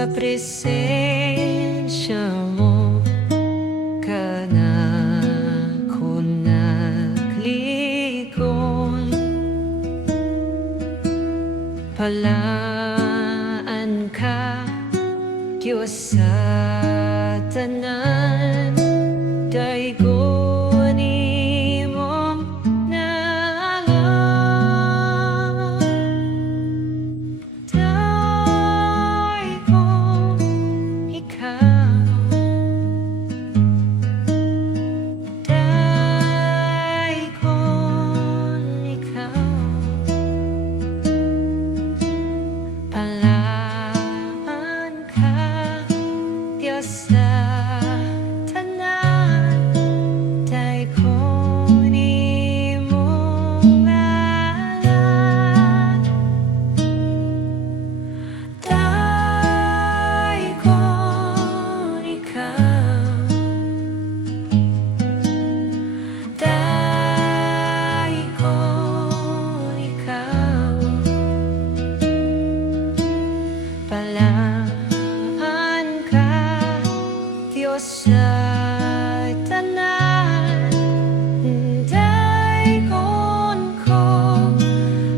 Sa presensya mo ka na ko naglikod. Palaan ka, Diyos sa tanan, daygon imong nalang. Daygon ikaw, daygon ikaw. Palaan ka, Diyos sa tanan, daygon imong ngalan. Daygon ikaw, daygon ikaw. Palaan ka, Diyos sa tanan, daygon ko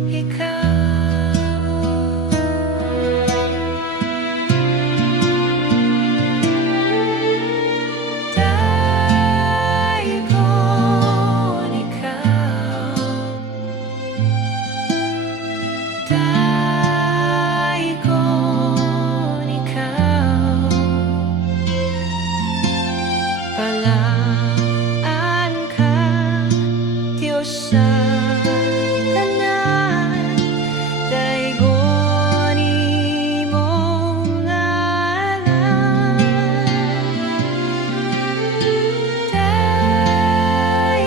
ikaw. Daygon ikaw, daygon ikaw. Palaan ka, Diyos sa tanan, daygon imong ngalan.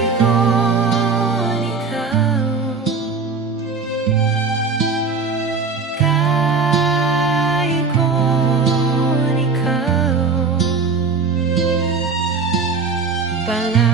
Daygon ikaw, daygon ikaw. Palaan